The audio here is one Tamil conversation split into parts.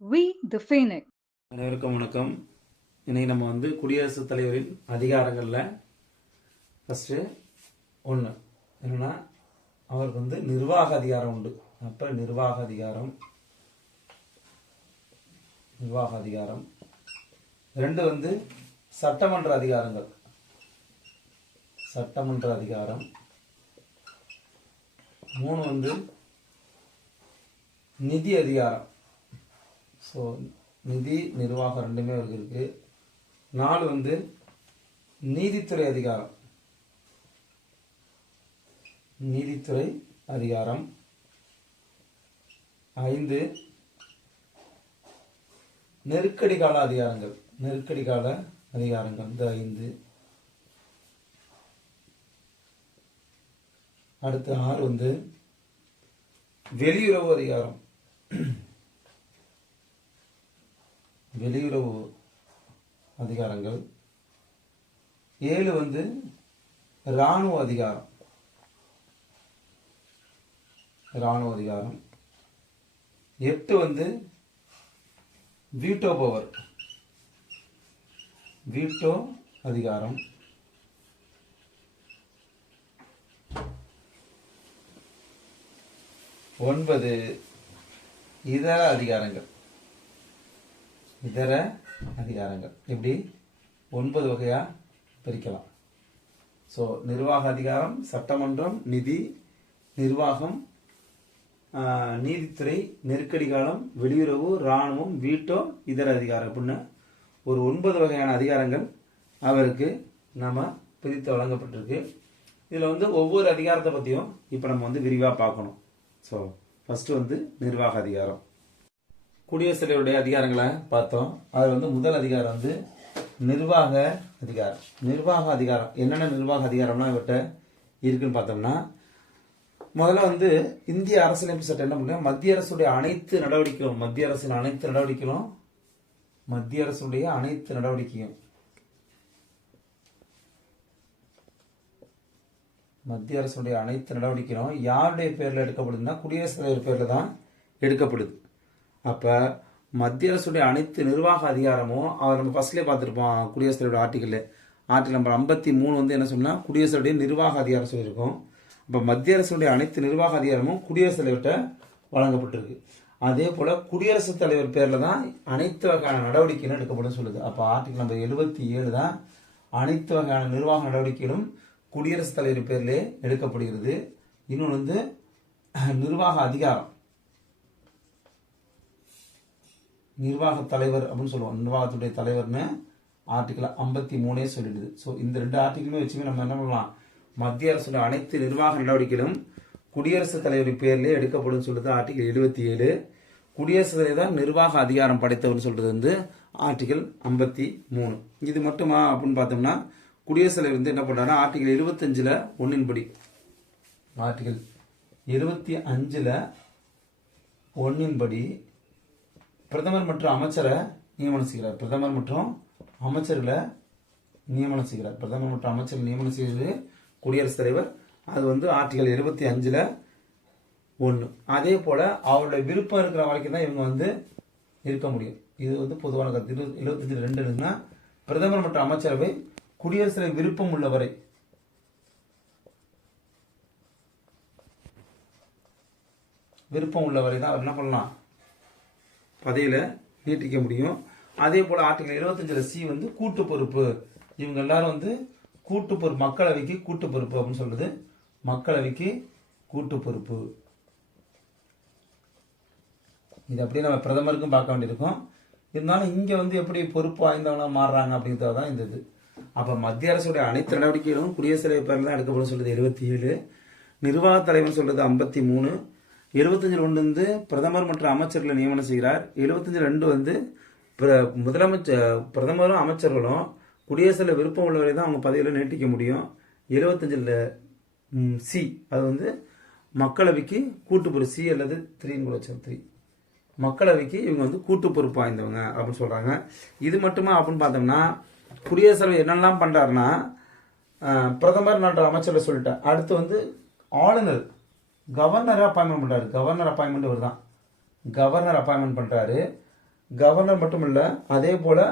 We the Phoenix. அனைவருக்கும் வணக்கம். இன்னைக்கு நம்ம குடியரசுத் தலைவரின் அதிகாரங்களில் ஃபஸ்ட்டு ஒன்று என்னென்னா அவருக்கு நிர்வாக அதிகாரம் உண்டு. அப்போ நிர்வாக அதிகாரம் ரெண்டு சட்டமன்ற அதிகாரம் மூணு நிதி அதிகாரம். ஸோ நிதி நிர்வாகம் ரெண்டுமே அவருக்கு இருக்கு. நாலு நீதித்துறை அதிகாரம். ஐந்து நெருக்கடி கால அதிகாரங்கள். இந்த ஐந்து. அடுத்து ஆறு வெளியுறவு அதிகாரம். வெளியுறவு அதிகாரங்கள். ஏழு இராணுவ அதிகாரம். எட்டு வீட்டோ பவர், வீட்டோ அதிகாரம். ஒன்பது இதர அதிகாரங்கள். இப்படி 9 வகையா பிரிக்கலாம். ஸோ நிர்வாக அதிகாரம், சட்டமன்றம், நிதி, நிர்வாகம், நீதித்துறை, நெருக்கடி காலம், வெளியுறவு, இராணுவம், வீட்டோ, இதர அதிகாரம் அப்படின்னு ஒரு 9 வகையான அதிகாரங்கள் அவருக்கு நம்ம பிரித்து வழங்கப்பட்டிருக்கு. இதில் ஒவ்வொரு அதிகாரத்தை பற்றியும் இப்போ நம்ம விரிவாக பார்க்கணும். ஸோ ஃபஸ்ட்டு நிர்வாக அதிகாரம். குடியரசுத் தலைவருடைய அதிகாரங்களை பார்த்தோம். அதில் முதல் அதிகாரம் நிர்வாக அதிகாரம். என்னென்ன நிர்வாக அதிகாரம்னா இவர்கிட்ட இருக்குன்னு பார்த்தோம்னா, முதல்ல இந்திய அரசியலமைப்பு சட்டம் என்ன பண்ணுங்க, மத்திய அரசுடைய அனைத்து நடவடிக்கைகளும் யாருடைய பேர்ல எடுக்கப்படுதுன்னா குடியரசுத் தலைவர் பேர்ல தான் எடுக்கப்படுது. அப்ப மத்திய அரசுடைய அனைத்து நிர்வாக அதிகாரமும் அவர் நம்ம ஃபர்ஸ்ட்லேயே பார்த்துருப்போம். குடியரசுத் தலைவர் ஆர்டிகல் நம்பர் 53 என்ன சொன்னா குடியரசுடைய நிர்வாக அதிகாரம் சொல்லியிருக்கோம். அப்ப மத்திய அரசுடைய அனைத்து நிர்வாக அதிகாரமும் குடியரசுத் தலைவர்கிட்ட வழங்கப்பட்டிருக்கு. அதே போல குடியரசுத் தலைவர் பேர்ல தான் அனைத்து வகையான நடவடிக்கைகளும் எடுக்கப்படும் சொல்லுது. அப்ப ஆர்டிகல் நம்பர் 77 தான் அனைத்து வகையான நிர்வாக நடவடிக்கைகளும் குடியரசுத் தலைவர் பேர்லே எடுக்கப்படுகிறது. இன்னொன்று நிர்வாக அதிகாரம், நிர்வாக தலைவர் அப்படின்னு சொல்லுவோம். நிர்வாகத்துடைய தலைவர்னு ஆர்டிகல் 53 சொல்லிடுது. ஸோ இந்த 2 ஆர்டிகளுமே வச்சுமே நம்ம என்ன பண்ணலாம், மத்திய அரசுடைய அனைத்து நிர்வாக நடவடிக்கைகளும் குடியரசுத் தலைவரின் பேர்லேயே எடுக்கப்படும் சொல்றது ஆர்டிகல் 77. குடியரசுத் தலைவர் தான் நிர்வாக அதிகாரம் படைத்தவர் சொல்றது ஆர்டிகல் 53. இது மட்டுமா அப்படின்னு பார்த்தோம்னா, குடியரசுத் தலைவர் என்ன பண்றாருன்னா ஆர்டிகல் 25 1 படி, ஆர்டிகல் 25 1 படி பிரதமர் மற்றும் அமைச்சரை நியமனம் செய்கிறார். பிரதமர் மற்றும் அமைச்சர்களை நியமனம் செய்கிறது குடியரசுத் தலைவர். அது ஆர்டிகல் 25 1. அதே போல அவருடைய விருப்பம் இருக்கிற வரைக்கும் தான் இவங்க இருக்க முடியும். இது பொதுவான கருத்து. 75 2 பிரதமர் மற்றும் அமைச்சரவை குடியரசுத் தலைவர் விருப்பம் உள்ளவரை தான் அவர் என்ன பண்ணலாம், பதவியில நீட்டிக்க முடியும். அதே போல ஆர்டிகல் 25 கூட்டு பொறுப்பு. இவங்க எல்லாரும் கூட்டு பொறுப்பு, மக்களவைக்கு கூட்டு பொறுப்பு அப்படின்னு சொல்றது. மக்களவைக்கு கூட்டு பொறுப்பு. இது அப்படியே நம்ம பிரதமருக்கும் பார்க்க வேண்டியிருக்கும். இருந்தாலும் இங்க எப்படி பொறுப்பு வாய்ந்தவனா மாறுறாங்க அப்படின்றதான் இந்த இது. அப்ப மத்திய அரசுடைய அனைத்து நடவடிக்கைகளும் குடியரசுத் தலைவர் பேர்ல தான் எடுக்கப்படும் சொல்றது 77. நிர்வாக தலைவர் சொல்றது 53. 75 1 பிரதமர் மற்றும் அமைச்சர்களை நியமனம் செய்கிறார். 75 2 முதலமைச்சர், பிரதமரும் அமைச்சர்களும் குடியரசுல விருப்பம் உள்ளவரை தான் அவங்க பதவியில நீட்டிக்க முடியும். 75 சி அது மக்களவைக்கு கூட்டு பொறுப்பு. சி அல்லது 3 மக்களவைக்கு இவங்க கூட்டு பொறுப்பு வாய்ந்தவங்க அப்படின்னு சொல்றாங்க. இது மட்டுமா அப்படின்னு பார்த்தோம்னா, குடியரசுத் தலைவர் என்னெல்லாம் பண்றாருன்னா, பிரதமர் நன்ற அமைச்சரை சொல்லிட்டார். அடுத்து ஆளுநர் கவர்னரை அப்பாயின்மெண்ட் பண்றாரு. கவர்னர் அப்பாயின்மெண்ட் பண்றாரு. கவர்னர் மட்டும் இல்லை, அதே போல்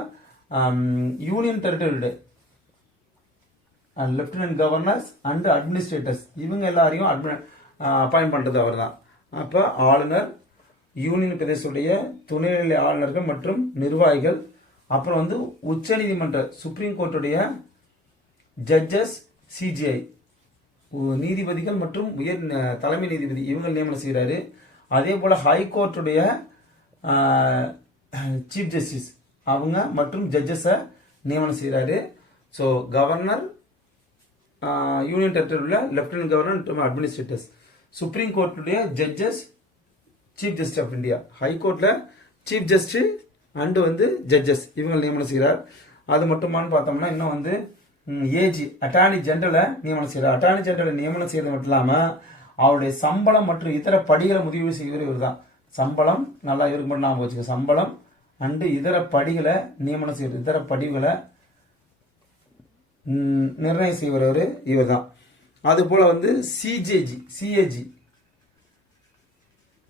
union territory lieutenant governors and administrators இவங்க எல்லாரையும் அப்பாயிண்ட் பண்ணுறது அவர் தான். அப்போ ஆளுநர், யூனியன் பிரதேசத்துடைய துணைநிலை ஆளுநர்கள் மற்றும் நிர்வாகிகள், அப்புறம் வந்து உச்சநீதிமன்ற சுப்ரீம் கோர்ட்டுடைய ஜட்ஜஸ், சிஜிஐ நீதிபதிகள் மற்றும் உயர் தலைமை நீதிபதி இவங்க நியமனம் செய்கிறாரு. அதே போல் ஹைகோர்ட்டுடைய சீஃப் ஜஸ்டிஸ் அவங்க மற்றும் ஜட்ஜஸை நியமனம் செய்கிறாரு. ஸோ கவர்னர், யூனியன் டெரிட்டரியில் லெப்டினன்ட் கவர்னர் மற்றும் அட்மினிஸ்ட்ரேட்டர்ஸ், சுப்ரீம் கோர்ட்டுடைய judges, chief justice of India, ஹைகோர்ட்டில் சீஃப் ஜஸ்டிஸ் அண்டு வந்து ஜட்ஜஸ் இவங்க நியமனம் செய்கிறார். அது மட்டுமானு பார்த்தோம்னா இன்னும் வந்து ஏஜி அட்டார்னி ஜெனரலை நியமனம் செய்கிறார். அட்டார்னி ஜெனரலை நியமனம் செய்கிறது மட்டும் இல்லாமல் அவருடைய சம்பளம் மற்றும் இதர படிகளை முடிவு செய்வது இவர் தான். சம்பளம் நல்லா இவருக்கு மட்டும் நாம வச்சுக்க, சம்பளம் அண்டு இதர படிகளை நியமனம் செய்வது, இதர படிவுகளை நிர்ணயம் செய்கிறவர் இவர் தான். அதுபோல் வந்து சிஏஜி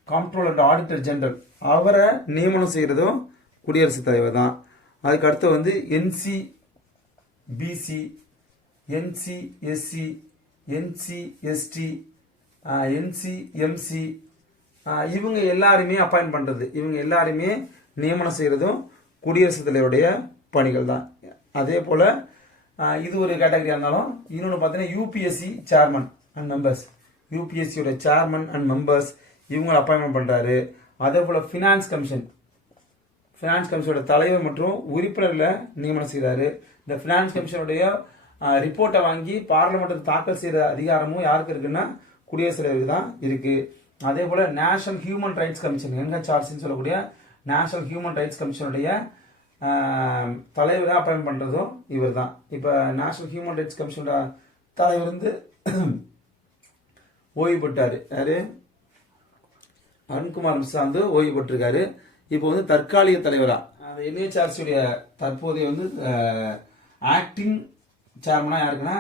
காம்ப்ட்ரோலர் அண்ட் ஆடிட்டர் ஜெனரல் அவரை நியமனம் செய்கிறதும் குடியரசுத் தலைவர் தான். அதுக்கு அடுத்து வந்து NCBC, NCSC, NCST, NCMC இவங்க எல்லாருமே அப்பாயிண்ட் பண்ணுறது, இவங்க எல்லாருமே நியமனம் செய்கிறதும் குடியரசுத் தலைவருடைய பணிகள் தான். அதே போல் இது ஒரு கேட்டகரியாக இருந்தாலும் இன்னொன்று பார்த்தீங்கன்னா யூபிஎஸ்சி சேர்மன் அண்ட் மெம்பர்ஸ், யூபிஎஸ்சியோட சேர்மன் அண்ட் மெம்பர்ஸ் இவங்களை அப்பாயின்மெண்ட் பண்ணுறாரு. அதே போல் ஃபினான்ஸ் கமிஷனோட தலைவர் மற்றும் உறுப்பினர்களை நியமனம் செய்கிறாரு. இந்த ஃபினான்ஸ் கமிஷனுடைய ரிப்போர்ட்டை வாங்கி பார்லிமெண்ட்டுக்கு தாக்கல் செய்கிற அதிகாரமும் யாருக்கு இருக்குன்னா குடியரசுத் தலைவருக்கு தான் இருக்குது. அதே போல் நேஷனல் ஹியூமன் ரைட்ஸ் கமிஷன், NHRCன்னு சொல்லக்கூடிய நேஷனல் ஹியூமன் ரைட்ஸ் கமிஷனுடைய தலைவரை அப்பாயின்ட் பண்ணுறதும் இவர் தான். இப்போ நேஷனல் ஹியூமன் ரைட்ஸ் கமிஷனோட தலைவர் வந்து ஓய்வு பெற்றார். யாரு? அருண்குமார் மிஸ்ரா வந்து ஓய்வு பெற்றிருக்காரு. இப்போ வந்து தற்காலிக தலைவராக அந்த NHRCயுடைய தற்போதைய வந்து ஆக்டிங் சேர்மனா யாருக்குன்னா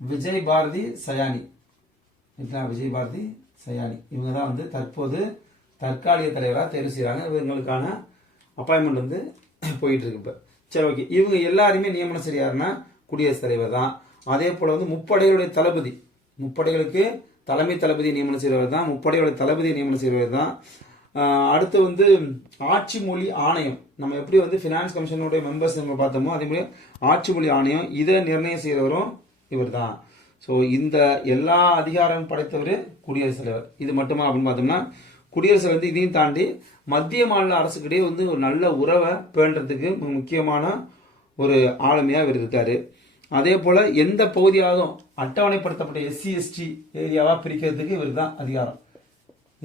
விஜய் பாரதி சயானி இவங்க தான் வந்து தற்போது தற்காலிக தலைவராக தேர்வு செய்கிறாங்க. இவங்களுக்கான அப்பாயின்மெண்ட் வந்து போயிட்டு இருக்கு இப்போ. சரி, ஓகே. இவங்க எல்லாருமே நியமனம் சரியாருன்னா குடியரசுத் தலைவர் தான். அதே போல் வந்து முப்படைகளுடைய தளபதி, முப்படைகளுக்கு தலைமை தளபதி நியமனம் செய்கிறவர் தான், முப்படைகளுடைய தளபதி நியமனம் செய்கிறவர் தான். அடுத்து வந்து ஆட்சி மொழி ஆணையம், நம்ம எப்படி வந்து ஃபினான்ஸ் கமிஷனுடைய மெம்பர்ஸ் நம்ம பார்த்தோமோ அதே மாதிரி ஆட்சி மொழி ஆணையம் இதை நிர்ணயம் செய்கிறவரும் இவர் தான். ஸோ இந்த எல்லா அதிகாரம் படைத்தவர் குடியரசுத் தலைவர். இது மட்டுமா அப்படின்னு பார்த்தோம்னா குடியரசு வந்து இதையும் தாண்டி மத்திய மாநில அரசுக்கிடையே வந்து ஒரு நல்ல உறவை பேணுறதுக்கு முக்கியமான ஒரு ஆளுமையாக இவர் இருக்காரு. அதே போல் எந்த பகுதியாகவும் அட்டவணைப்படுத்தப்பட்ட SC ST ஏரியாவாக பிரிக்கிறதுக்கு இவர் தான் அதிகாரம்.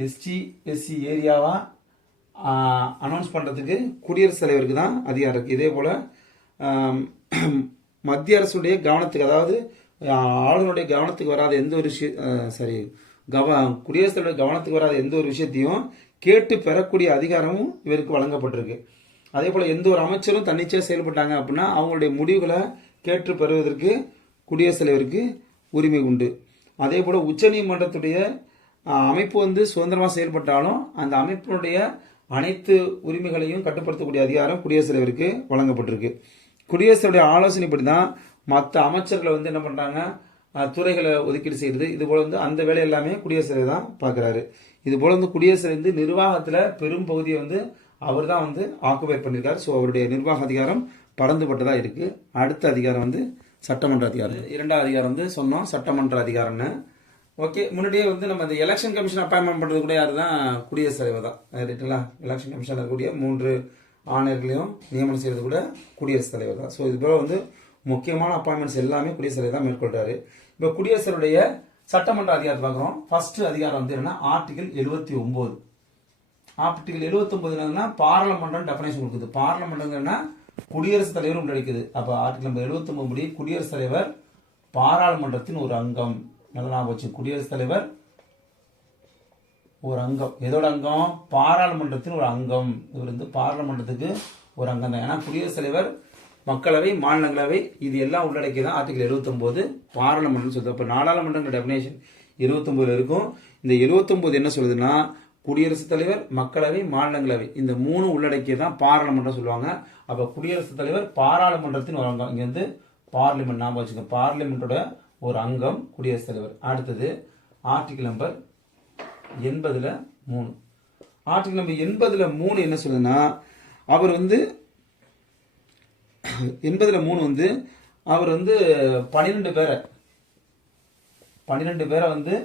ST SC ஏரியாவாக அனௌன்ஸ் பண்ணுறதுக்கு குடியரசுத் தலைவருக்கு தான் அதிகாரம் இருக்குது. இதே போல் மத்திய அரசுடைய கவனத்துக்கு, அதாவது ஆளுநருடைய கவனத்துக்கு வராத எந்த ஒரு குடியரசுத் தலைவர் கவனத்துக்கு வராத எந்த ஒரு விஷயத்தையும் கேட்டு பெறக்கூடிய அதிகாரமும் இவருக்கு வழங்கப்பட்டிருக்கு. அதே போல் எந்த ஒரு அமைச்சரும் தன்னிச்சையாக செயல்பட்டாங்க அப்படின்னா அவங்களுடைய முடிவுகளை கேட்டு பெறுவதற்கு குடியரசுத் தலைவருக்கு உரிமை உண்டு. அதே போல் உச்சநீதிமன்றத்துடைய அமைப்பு வந்து சுதந்திரமாக செயல்பட்டாலும் அந்த அமைப்பினுடைய அனைத்து உரிமைகளையும் கட்டுப்படுத்தக்கூடிய அதிகாரம் குடியரசுத் தலைவருக்கு வழங்கப்பட்டிருக்கு. குடியரசுடைய ஆலோசனைப்படி தான் மற்ற அமைச்சர்களை வந்து என்ன பண்ணுறாங்க, துறைகளை ஒதுக்கீடு செய்கிறது. இது போல் வந்து அந்த வேலை எல்லாமே குடியரசுத் தலைவர் தான் பார்க்குறாரு. இது போல் வந்து குடியரசுத் வந்து நிர்வாகத்தில் பெரும் பகுதியை வந்து அவர் தான் வந்து ஆக்குபை பண்ணியிருக்காரு. ஸோ அவருடைய நிர்வாக அதிகாரம் பறந்துபட்டதாக இருக்குது. அடுத்த அதிகாரம் வந்து சட்டமன்ற அதிகாரம். இரண்டாவது அதிகாரம் வந்து சொன்னோம் சட்டமன்ற அதிகாரம்னு. ஓகே, முன்னாடியே வந்து நம்ம இந்த எலெக்ஷன் கமிஷன் அப்பாயின்மெண்ட் பண்ணுறது கூட யார் தான், குடியரசுத் தலைவர் தான். ரைட்டுங்களா? எலெக்ஷன் கமிஷனில் இருக்கக்கூடிய 3 ஆணையர்களையும் நியமனம் செய்கிறது கூட குடியரசுத் தலைவர் தான். ஸோ இது போல் வந்து முக்கியமான அப்பாயின்மெண்ட்ஸ் எல்லாமே குடியரசுத் தலைவர் தான் மேற்கொள்கிறாரு. இப்போ குடியரசுடைய சட்டமன்ற அதிகாரத்தை பார்க்குறோம். ஃபர்ஸ்ட் அதிகாரம் வந்து என்னன்னா ஆர்டிகல் 79. ஆர்டிகல் 79 என்னன்னா பார்லமெண்ட் டெஃபினேஷன் கொடுக்குது. பார்லமெண்ட்னா குடியரசுத் தலைவர் உள்ளடக்குது. அப்போ ஆர்டிகல் நம்பர் 79 படி குடியரசுத் தலைவர் பாராளுமன்றத்தின் ஒரு அங்கம். நல்லா போச்சு, குடியரசுத் தலைவர் ஒரு அங்கம். எதோட அங்கம்? பாராளுமன்றத்தின் ஒரு அங்கம். இவர் வந்து பார்லமெண்டத்துக்கு ஒரு அங்கம் தான். ஏன்னா குடியரசுத் தலைவர் மக்களவை, மாநிலங்களவை இது எல்லாம் உள்ளடக்கி தான் ஆர்டிகல் 79 பார்லமெண்ட்னு சொல்லுது. அப்போ நாடாளுமன்றங்கிற டெஃபினேஷன் 79 இருக்கும். இந்த 79 என்ன சொல்லுதுன்னா குடியரசுத் தலைவர், மக்களவை, மாநிலங்களவை இந்த 3 உள்ளடக்கியதான் பாராளுமன்றம் சொல்லுவாங்க. அப்ப குடியரசுத் தலைவர் பாராளுமன்றத்தின் ஒரு அங்கம். இங்க வந்து பார்லிமெண்ட் ஞாபகம் வச்சுக்கோங்க. பார்லிமெண்டோட ஒரு அங்கம் குடியரசுத் தலைவர். அடுத்தது ஆர்டிகல் நம்பர் 80(3). ஆர்டிகல் நம்பர் 80(3) என்ன சொல்லுதுன்னா, அவர் வந்து 80(3) வந்து அவர் வந்து 12 பேரை வந்து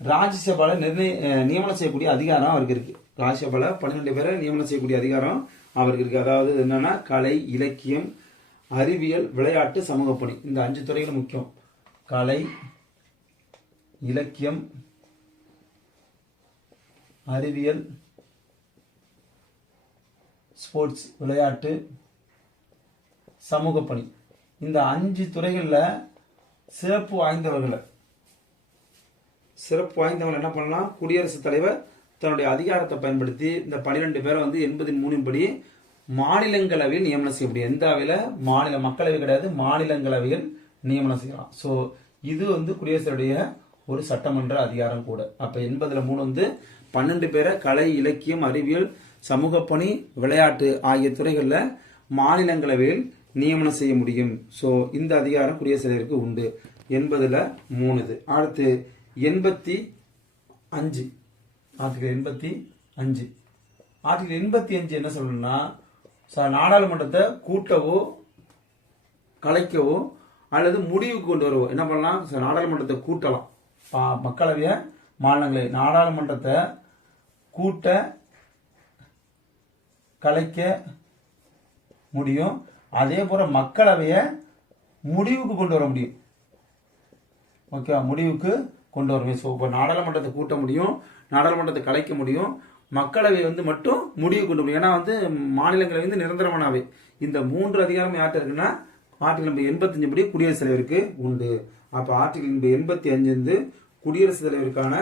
ராஜ்யசபால நியமனம் செய்யக்கூடிய அதிகாரம் அவருக்கு இருக்கு. ராஜ்யசபால 12 பேரை நியமனம் செய்யக்கூடிய அதிகாரம் அவருக்கு இருக்கு. அதாவது என்னன்னா, கலை, இலக்கியம், அறிவியல், விளையாட்டு, சமூக பணி இந்த 5 துறைகள் முக்கியம். கலை, இலக்கியம், அறிவியல், ஸ்போர்ட்ஸ் விளையாட்டு, சமூக பணி இந்த 5 துறைகள்ல சிறப்பு வாய்ந்தவர்கள் என்ன பண்ணலாம், குடியரசுத் தலைவர் தன்னுடைய அதிகாரத்தை பயன்படுத்தி இந்த 12 பேரை வந்து 80(3) படி மாநிலங்களவையில் நியமனம் செய்ய முடியும். எந்த அவையில? மாநில மக்களவை கிடையாது, மாநிலங்களவையில் நியமனம் செய்யலாம். சோ இது வந்து குடியரசுடைய ஒரு சட்டமன்ற அதிகாரம் கூட. அப்ப 80(3) வந்து 12 பேரை கலை, இலக்கியம், அறிவியல், சமூக பணி, விளையாட்டு ஆகிய துறைகள்ல மாநிலங்களவையில் நியமனம் செய்ய முடியும். சோ இந்த அதிகாரம் குடியரசுத் தலைவருக்கு உண்டு. 80(3). அடுத்து 85. ஆர்டிகல் 85. ஆர்டிகல் 85 என்ன சொல்லணும்னா, நாடாளுமன்றத்தை கூட்டவோ கலைக்கவோ அல்லது முடிவுக்கு கொண்டு வரவோ என்ன பண்ணலாம், நாடாளுமன்றத்தை கூட்டலாம். மக்களவைய மாநிலங்களவை நாடாளுமன்றத்தை கூட்ட கலைக்க முடியும். அதே போல மக்களவைய முடிவுக்கு கொண்டு வர முடியும். ஓகே, முடிவுக்கு கொண்டு வர முடியும். ஸோ இப்போ நாடாளுமன்றத்தை கூட்ட முடியும், நாடாளுமன்றத்தை கலைக்க முடியும், மக்களவை வந்து மட்டும் முடிவு கொண்டு முடியும். ஏன்னா வந்து மாநிலங்களவை வந்து நிரந்தரமானவை. இந்த 3 அதிகாரம் யார்கிட்ட இருக்குன்னா ஆர்டிகல் நம்பர் 85 படி குடியரசுத் தலைவருக்கு உண்டு. அப்ப ஆர்டிகல் நம்பர் 85 வந்து குடியரசுத் தலைவருக்கான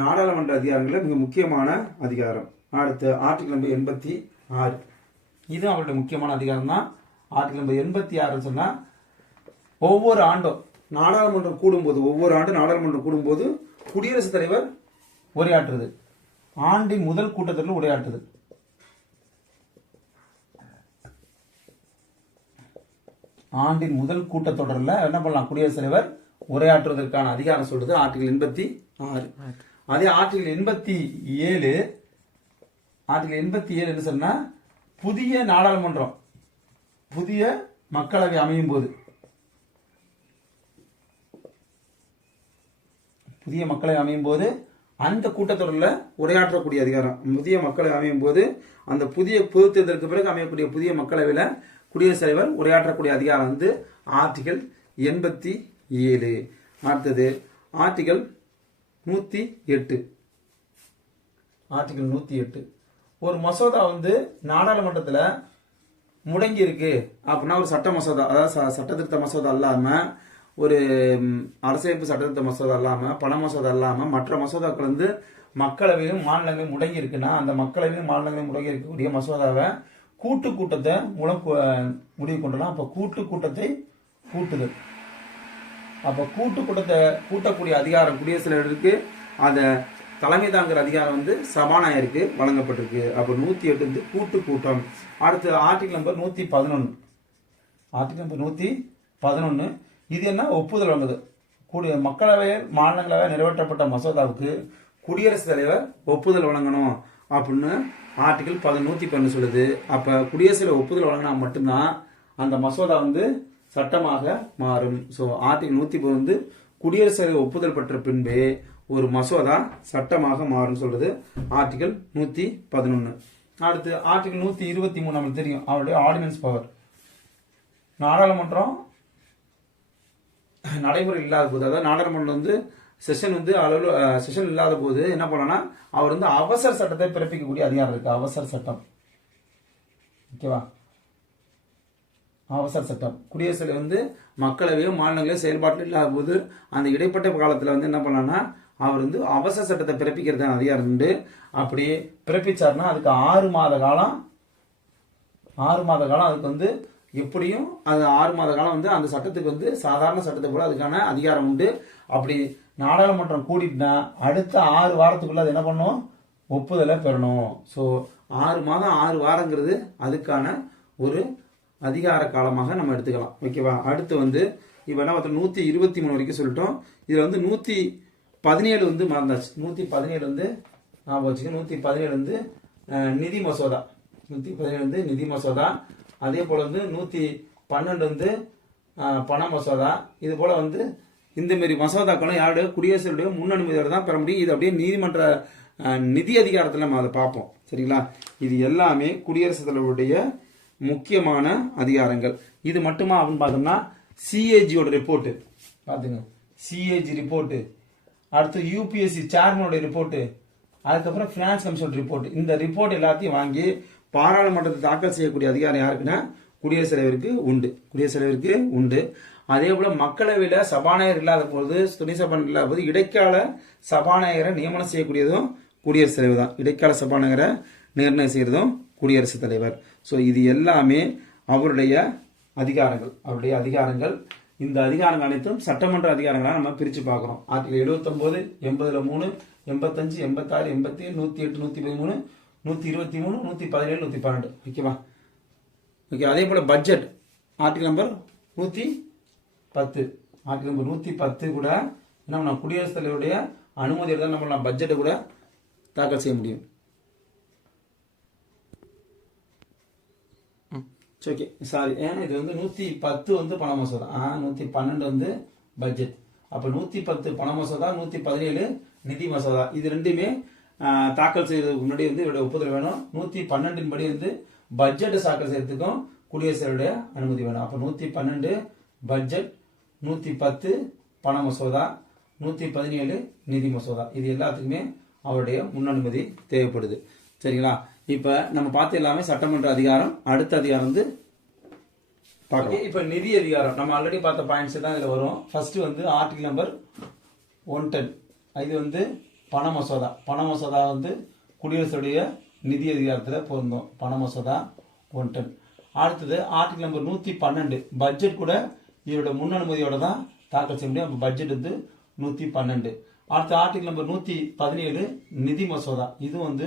நாடாளுமன்ற அதிகாரங்களில் மிக முக்கியமான அதிகாரம். அடுத்து ஆர்டிகல் நம்பர் 86. இது அவருடைய முக்கியமான அதிகாரம் தான். ஆர்டிகல் நம்பர் 86 சொன்னா, ஒவ்வொரு ஆண்டும் நாடாளுமன்றம் கூடும்போது, ஒவ்வொரு ஆண்டு நாடாளுமன்றம் கூடும்போது குடியரசுத் தலைவர் உரையாற்றுது. ஆண்டின் முதல் கூட்டத்தில் உரையாற்றுது. ஆண்டின் முதல் கூட்டத்தொடரில் என்ன பண்ணலாம், குடியரசுத் தலைவர் உரையாற்றுவதற்கான அதிகாரம் சொல்றது ஆர்டிகல் 86. அதே ஆர்டிகல் 87. ஆர்டிகல் 87 என்ன சொன்னா, புதிய நாடாளுமன்றம், புதிய மக்களவை அமையும் போது, புதிய மக்களவை அமையும் போது அந்த கூட்டத்தொடரில் உரையாற்றக்கூடிய அதிகாரம். புதிய மக்களவை அமையும் போது அந்த புதிய பொது தேர்தலுக்கு பிறகு அமையக்கூடிய புதிய மக்களவையில் குடியரசுத் தலைவர் உரையாற்றக்கூடிய அதிகாரம் வந்து ஆர்டிகல் 87. அடுத்தது ஆர்டிகல் 108. ஆர்டிகல் 108. ஒரு மசோதா வந்து நாடாளுமன்றத்தில் முடங்கி இருக்கு அப்படின்னா, ஒரு சட்ட மசோதா, அதாவது சட்டத்திருத்த மசோதா இல்லாம, ஒரு அரசியலமைப்பு சட்டத்திருத்த மசோதா இல்லாம, பண மசோதா இல்லாம மற்ற மசோதாக்கள் வந்து மக்களவையும் மாநிலங்களையும் முடங்கி இருக்குன்னா, அந்த மக்களவையும் மாநிலங்களையும் முடங்கி இருக்கக்கூடிய மசோதாவை கூட்டத்தை மூலம் முடிவு கொண்டலாம். அப்ப கூட்டத்தை கூட்டுதல். அப்ப கூட்டத்தை கூட்டக்கூடிய அதிகாரம் குடியரசுத் தலைவருக்கு, அந்த தலைமை தாங்குற அதிகாரம் வந்து சபாநாயகருக்கு வழங்கப்பட்டிருக்கு. அப்ப 108 வந்து கூட்டம். அடுத்து ஆர்டிகல் நம்பர் 111. ஆர்டிகல் நம்பர் 111 இது என்ன, ஒப்புதல் வழங்குது. மக்களவையில் மாநிலங்களவையில் நிறைவேற்றப்பட்ட மசோதாவுக்கு குடியரசுத் தலைவர் ஒப்புதல் வழங்கணும் அப்படின்னு ஆர்டிகல் 112 சொல்லுது. அப்ப குடியரசுத் தலைவர் ஒப்புதல் வழங்கினா மட்டும்தான் அந்த மசோதா வந்து சட்டமாக மாறும். ஸோ ஆர்டிகல் 110 வந்து குடியரசுத் தலைவர் ஒப்புதல் பெற்ற பின்பே ஒரு மசோதா சட்டமாக மாறும் சொல்றது ஆர்டிகல் 111. அடுத்து ஆர்டிகல் 123 நமக்கு தெரியும், அவருடைய ஆர்டினன்ஸ் பவர். நாடாளுமன்றம் நடைமுறை இல்லாத போது, அதாவது நாடாளுமன்றம் வந்து செஷன் இல்லாத போது என்ன பண்ணனா, அவர் வந்து அவசர சட்டத்தை பிறப்பிக்கக்கூடிய அதிகாரம் இருக்கு. அவசர சட்டம். ஓகேவா, அவசர சட்டம். குடியரசுல வந்து மக்களவையும் மாநிலங்களையும் செயல்பாட்டில் இல்லாத போது அந்த இடைப்பட்ட காலத்துல வந்து என்ன பண்ணலாம்னா, அவர் வந்து அவசர சட்டத்தை பிறப்பிக்கிறது அதிகாரம் உண்டு. அப்படி பிறப்பிச்சார்னா அதுக்கு 6 மாத காலம் அதுக்கு வந்து எப்படியும் அது 6 மாத காலம் வந்து அந்த சட்டத்துக்கு வந்து சாதாரண சட்டத்தை போல அதுக்கான அதிகாரம் உண்டு. அப்படி நாடாளுமன்றம் கூடிட்டுனா அடுத்த 6 வாரத்துக்குள்ள அது என்ன பண்ணும், ஒப்புதலை பெறணும். ஸோ 6 மாதம் 6 வாரங்கிறது அதுக்கான ஒரு அதிகார காலமாக நம்ம எடுத்துக்கலாம். ஓகேவா? அடுத்து வந்து இப்போ என்ன பார்த்தோம், 123 வரைக்கும் சொல்லிட்டோம். இதில் வந்து 117 வந்து மறந்தாச்சு. 117 வந்து ஞாபகம் வச்சுக்க. 117 வந்து நிதி மசோதா. 117 வந்து நிதி மசோதா. அதே போல் வந்து 112 வந்து பண மசோதா. இது போல் வந்து இந்த மாதிரி மசோதாக்களும் யாருடைய குடியரசுடைய முன் அனுமதியோட தான் பெற முடியும். இது அப்படியே நீதிமன்ற நிதி அதிகாரத்தில் நம்ம அதை பார்ப்போம். சரிங்களா? இது எல்லாமே குடியரசுத் தலைவருடைய முக்கியமான அதிகாரங்கள். இது மட்டுமா அப்படின்னு பார்த்தோம்னா சிஏஜியோட ரிப்போர்ட்டு பார்த்துங்க. சிஏஜி ரிப்போர்ட்டு, அடுத்து யூபிஎஸ்சி சேர்மனோட ரிப்போர்ட்டு, அதுக்கப்புறம் ஃபினான்ஸ் கமிஷன் ரிப்போர்ட். இந்த ரிப்போர்ட் எல்லாத்தையும் வாங்கி பாராளுமன்றத்தை தாக்கல் செய்யக்கூடிய அதிகாரம் யாருக்குன்னா குடியரசுத் தலைவருக்கு உண்டு. குடியரசுத் தலைவருக்கு உண்டு. அதே போல மக்களவையில் சபாநாயகர் இல்லாத போது, துணை சபாநாயகர் இல்லாத போது இடைக்கால சபாநாயகரை நியமனம் செய்யக்கூடியதும் குடியரசுத் தலைவர் தான். இடைக்கால சபாநாயகரை நிர்ணயம் செய்யறதும் குடியரசுத் தலைவர். ஸோ இது எல்லாமே அவருடைய அதிகாரங்கள். அவருடைய அதிகாரங்கள். இந்த அதிகாரங்கள் அனைத்தும் சட்டமன்ற அதிகாரங்களாக நம்ம பிரித்து பார்க்குறோம். ஆர்டிகல் 79, 80, 3, 85, 86, 87, 108, 113, 123, 117, 112. ஓகேவா? ஓகே. அதே போல் budget article number 110. Article number 110 கூட நம்ம குடியரசுத் தலைவருடைய அனுமதியோட தான் நம்ம பட்ஜெட்டை கூட தாக்கல் செய்ய முடியும். ஓகே, சாரி, ஏன்னா இது வந்து 110 வந்து பண மசோதா, 112 வந்து பட்ஜெட். அப்போ 110 பண மசோதா, 117 நிதி மசோதா. இது ரெண்டுமே தாக்கல் செய்யறதுக்கு முன்னாடி வந்து இவருடைய ஒப்புதல் வேணும். 112 படி வந்து பட்ஜெட்டை தாக்கல் செய்யறதுக்கும் குடியரசுடைய அனுமதி வேணும். அப்போ 112 பட்ஜெட், 110 பண மசோதா, 117 நிதி மசோதா. இது எல்லாத்துக்குமே அவருடைய முன் அனுமதி தேவைப்படுது. சரிங்களா? இப்ப நம்ம பார்த்து எல்லாமே சட்டமன்ற அதிகாரம். அடுத்த அதிகாரம் வந்து பார்க்கலாம். இப்ப நிதி அதிகாரம் நம்ம ஆல்ரெடி பார்த்த பாயிண்ட்ஸ் தான் இதுல வரும். ஃபர்ஸ்ட் வந்து ஆர்டிகல் நம்பர் 110. இது வந்து பண மசோதா. பண மசோதா வந்து குடியரசுடைய நிதி அதிகாரத்தில் பொருந்தும். பண மசோதா 110. அடுத்தது ஆர்டிகல் நம்பர் 112 பட்ஜெட் கூட இவருடைய முன் அனுமதியோட தான் தாக்கல் செய்ய முடியும். அப்போ பட்ஜெட் வந்து 112. அடுத்த ஆர்டிகல் நம்பர் 117 நிதி மசோதா. இது வந்து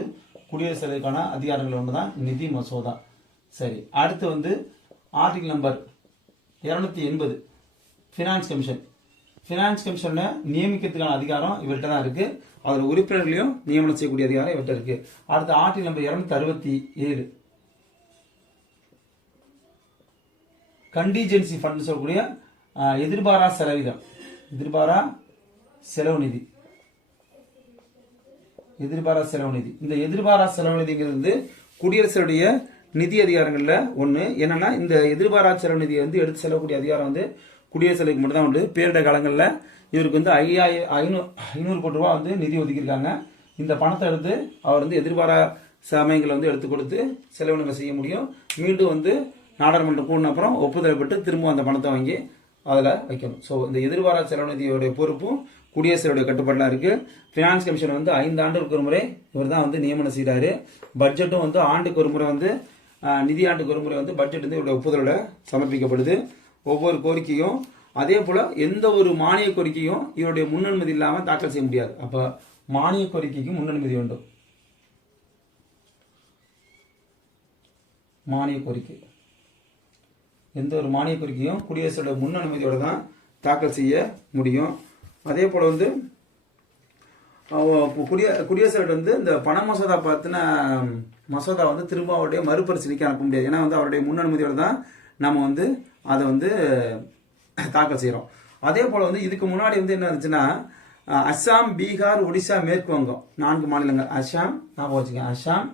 குடியரசுத் தலைவருக்கான அதிகாரங்கள் ஒன்று தான் நிதி மசோதா. சரி, அடுத்து வந்து article number 280 finance commission. Finance கமிஷனை நியமிக்கிறதுக்கான அதிகாரம் இவர்கிட்ட தான் இருக்கு. அதில் உறுப்பினர்களையும் நியமனம் செய்யக்கூடிய அதிகாரம் இவர்கிட்ட இருக்கு. அடுத்த ஆர்டிகல் நம்பர் 267 கண்டிஜென்சி ஃபண்ட் சொல்லக்கூடிய எதிர்பாரா செலவினம், எதிர்பாரா செலவு நிதி, எதிர்பாரா செலவு நிதி. இந்த எதிர்பாரா செலவு நிதிங்கிறது குடியரசுடைய நிதி அதிகாரங்கள்ல ஒண்ணு. என்னன்னா இந்த எதிர்பாரா செலவு நிதியை வந்து எடுத்து செல்லக்கூடிய அதிகாரம் வந்து குடியரசுத் தலைவருக்கு மட்டும் தான் உண்டு. பேரிடர் காலங்களில் இவருக்கு வந்து 500 கோடி ரூபாய் வந்து நிதி ஒதுக்கியிருக்காங்க. இந்த பணத்தை எடுத்து அவர் வந்து எதிர்பாரா சமயங்களை வந்து எடுத்து கொடுத்து செலவினங்களை செய்ய முடியும். மீண்டும் வந்து நாடாளுமன்றம் கூடின அப்புறம் ஒப்புதல் பெற்று திரும்ப அந்த பணத்தை வாங்கி அதில் வைக்கணும். ஸோ இந்த எதிர்பாரா செலவு நிதியோடைய பொறுப்பும் குடியரசுடைய கட்டுப்பாட்டில் இருக்கு. ஃபினான்ஸ் கமிஷன் வந்து 5 ஆண்டுகளுக்கு ஒரு முறை இவர் தான் வந்து நியமனம் செய்கிறாரு. பட்ஜெட்டும் வந்து ஆண்டுக்கு ஒரு முறை வந்து நிதி ஆண்டுக்கு ஒரு முறை வந்து பட்ஜெட் வந்து இவருடைய ஒப்புதலோட சமர்ப்பிக்கப்படுது. ஒவ்வொரு கோரிக்கையும் அதே போல எந்த ஒரு மானிய கோரிக்கையும் இவருடைய முன்னனுமதி இல்லாமல் தாக்கல் செய்ய முடியாது. அப்ப மானிய கோரிக்கைக்கு முன்னனுமதி வேண்டும். மானிய கோரிக்கை எந்த ஒரு மானிய கோரிக்கையும் குடியரசோட முன் அனுமதியோட தான் தாக்கல் செய்ய முடியும். அதே போல வந்து குடியரசு வந்து இந்த பண மசோதா பார்த்தின மசோதா வந்து திரும்ப அவருடைய மறுபரிசீலிக்க அனுப்ப முடியாது. ஏன்னா வந்து அவருடைய முன் அனுமதியோட தான் நம்ம வந்து அதை வந்து தாக்கல் செய்கிறோம். அதே போல் வந்து இதுக்கு முன்னாடி வந்து என்ன இருந்துச்சுன்னா அஸ்ஸாம், பீகார், ஒடிசா, மேற்கு வங்கம் 4 மாநிலங்கள். அஸ்ஸாம் ஞாபகம் வச்சுக்கோங்க, அஸ்ஸாம்,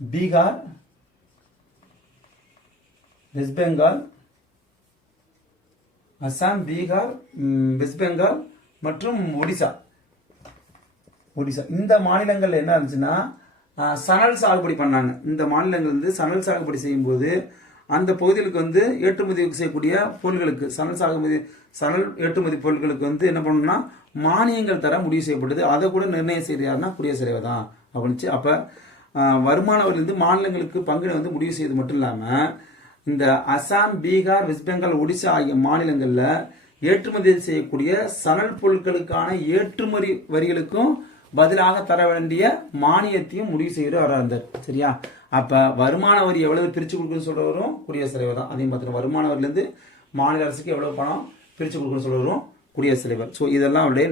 பீகார், வெஸ்ட் பெங்கால், அஸ்ஸாம், பீகார், வெஸ்ட் பெங்கால் மற்றும் ஒடிசா. இந்த மாநிலங்கள்ல என்ன இருந்துச்சுன்னா சணல் சாகுபடி பண்ணாங்க. இந்த மாநிலங்கள் வந்து சணல் சாகுபடி செய்யும்போது அந்த பகுதிகளுக்கு வந்து ஏற்றுமதி செய்யக்கூடிய பொருட்களுக்கு சணல் ஏற்றுமதி பொருட்களுக்கு வந்து என்ன பண்ணணும்னா மானியங்கள் தர முடிவு செய்யப்பட்டது. அதை கூட நிர்ணயம் செய்து யாருன்னா குடியரசுத் தலைவர் தான் அப்படின்னு. அப்ப வருமான வரியிலிருந்து மாநிலங்களுக்கு பங்கினை வந்து முடிவு செய்வது மட்டும் இல்லாம இந்த அசாம், பீகார், வெஸ்ட் பெங்கால், ஒடிசா ஆகிய மாநிலங்கள்ல ஏற்றுமதி செய்யக்கூடிய சணல் பொருட்களுக்கான ஏற்றுமதி வரிகளுக்கும் பதிலாக தர வேண்டிய மானியத்தையும் முடிவு செய்யறது அவராக இருந்தார். சரியா? அப்ப வருமான வரி எவ்வளவு பிரிச்சு கொடுக்குன்னு சொல்றவரும் குடியரசுத் தலைவர் தான். அதே மாதிரி வருமான வரியிலிருந்து மாநில அரசுக்கு எவ்வளவு பணம் பிரிச்சு கொடுக்குன்னு சொல்றவரும் குடியரசுத் தலைவர். ஸோ இதெல்லாம் அவருடைய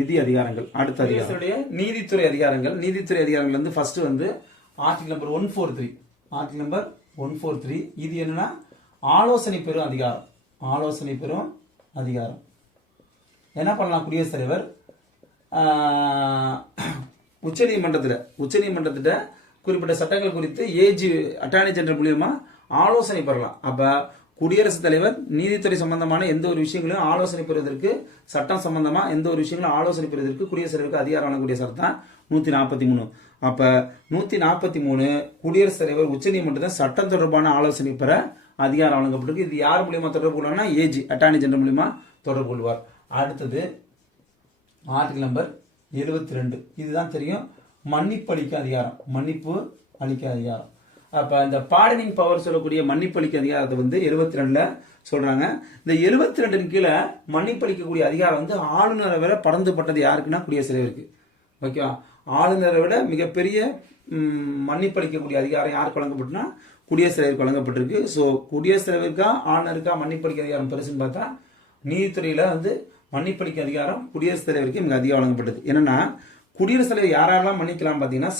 நிதி அதிகாரங்கள். அடுத்த அதிகாரம் நீதித்துறை அதிகாரங்கள். நீதித்துறை அதிகாரங்கள் வந்து ஃபர்ஸ்ட் வந்து ஆர்டிகல் நம்பர் 143. ஆர்டிகல் நம்பர் 143 இது என்னன்னா ஆலோசனை பெறும் அதிகாரம். ஆலோசனை பெறும் அதிகாரம் என்ன பண்ணலாம்? குடியரசுத் தலைவர் உச்சநீதிமன்றத்தில் குறிப்பிட்ட சட்டங்கள் குறித்து ஏஜி அட்டார்னி ஜெனரல் மூலியமா ஆலோசனை பெறலாம். அப்ப குடியரசுத் தலைவர் நீதித்துறை சம்பந்தமான எந்த ஒரு விஷயங்களையும் ஆலோசனை பெறுவதற்கு, சட்டம் சம்பந்தமா எந்த ஒரு விஷயங்களும் ஆலோசனை பெறுவதற்கு குடியரசுத் தலைவருக்கு அதிகாரம் வழங்கக்கூடிய சட்டம் 143. அப்ப 143 குடியரசுத் தலைவர் உச்சநீதிமன்றத்தில் சட்டம் தொடர்பான ஆலோசனை பெற அதிகாரம் வழங்கப்பட்டிருக்கு. இது யார் மூலியமா தொடர்பு கொள்வார்னா ஏஜி அட்டார்னி ஜெனரல் மூலியமா தொடர்பு கொள்வார். அடுத்தது ஆர்டிகல் நம்பர் 72. இதுதான் தெரியும், மன்னிப்பு அளிக்க அதிகாரம். மன்னிப்பு அளிக்க அதிகாரம். அப்ப இந்த பார்டனிங் பவர் சொல்லக்கூடிய மன்னிப்பு அளிக்க அதிகாரத்தை வந்து 72ல சொல்றாங்க. இந்த 72 கீழே மன்னிப்பு அளிக்கக்கூடிய அதிகாரம் வந்து ஆளுநரை விட பறந்துபட்டது யாருக்குன்னா குடியரசுத் தலைவருக்கு. ஓகேவா? ஆளுநரை விட மிகப்பெரிய மன்னிப்பு அளிக்கக்கூடிய அதிகாரம் யாருக்கு வழங்கப்பட்டுனா குடியரசுத் தலைவருக்கு வழங்கப்பட்டிருக்கு. ஸோ குடியரசுத் தலைவருக்கா ஆளுநருக்கா மன்னிப்பு அளிக்க அதிகாரம் பெருசுன்னு பார்த்தா நீதித்துறையில வந்து மன்னிப்பு அளிக்க அதிகாரம் குடியரசுத் தலைவருக்கு மிக அதிகம் வழங்கப்பட்டது. என்னன்னா குடியரசுத் தலைவர் யாரெல்லாம் மன்னிக்கலாம் பார்த்தீங்கன்னா